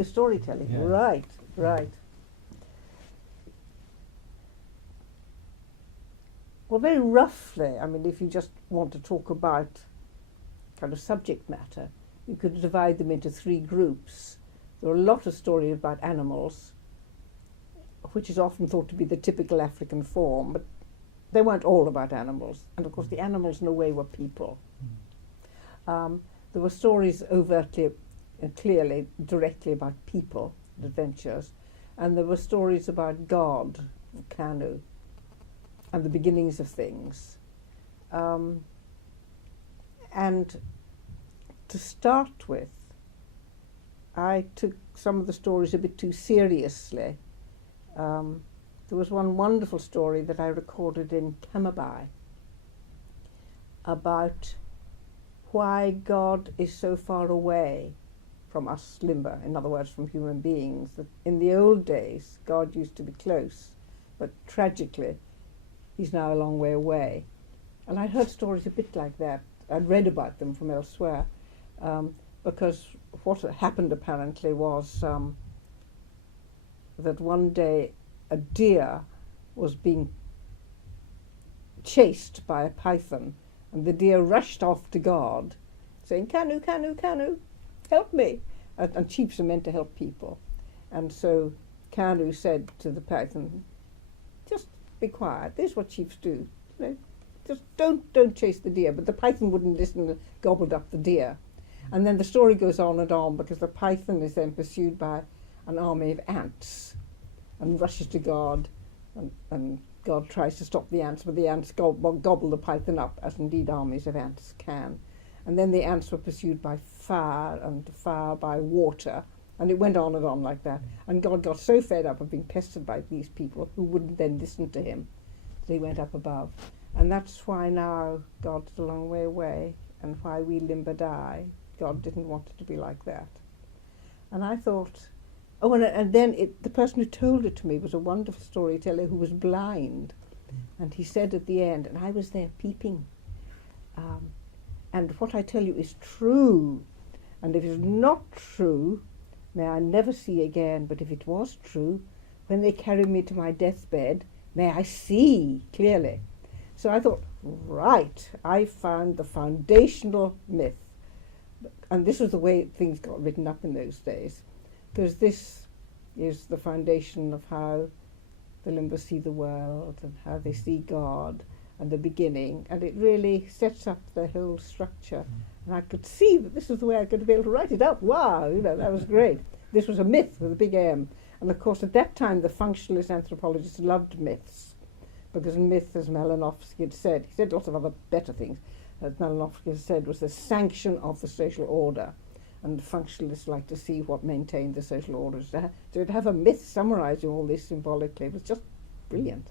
The storytelling, Yeah. right, right. Well, very roughly, I mean, if you just want to talk about kind of subject matter, you could divide them into three groups. There are a lot of stories about animals, which is often thought to be the typical African form, but they weren't all about animals. And of course, the animals in a way were people. There were stories overtly, clearly, directly about people, adventures, and there were stories about God, Kanu, and the beginnings of things. And to start with, I took some of the stories a bit too seriously. There was one wonderful story that I recorded in Kamabai about why God is so far away from us Limba, in other words, from human beings, that in the old days God used to be close, but tragically he's now a long way away. And I heard stories a bit like that. I'd read about them from elsewhere, because what happened apparently was that one day a deer was being chased by a python, and the deer rushed off to God, saying, "Kanu, Kanu, Kanu, help me." And chiefs are meant to help people. And so Kanu said to the python, "Just be quiet. This is what chiefs do. You know, just don't chase the deer." But the python wouldn't listen and gobbled up the deer. And then the story goes on and on, because the python is then pursued by an army of ants and rushes to God, and God tries to stop the ants, but the ants gobble the python up, as indeed armies of ants can. And then the ants were pursued by fire, and fire by water, and it went on and on like that. And God got so fed up of being pestered by these people who wouldn't then listen to him, that he went up above. And that's why now God's a long way away, and why we Limba die. God didn't want it to be like that. And I thought, oh, and then the person who told it to me was a wonderful storyteller who was blind. And he said at the end, and I was there peeping, and what I tell you is true. And if it's not true, may I never see again. But if it was true, when they carry me to my deathbed, may I see clearly. So I thought, right, I found the foundational myth. And this was the way things got written up in those days, because this is the foundation of how the Limba see the world and how they see God and the beginning, and it really sets up the whole structure. And I could see that this was the way I could be able to write it up. Wow, you know, that was great. This was a myth with a big M. And of course at that time the functionalist anthropologists loved myths, because myth, as Malinowski had said, he said lots of other better things, as Malinowski said, was the sanction of the social order. And functionalists like to see what maintained the social order. So to have a myth summarising all this symbolically was just brilliant.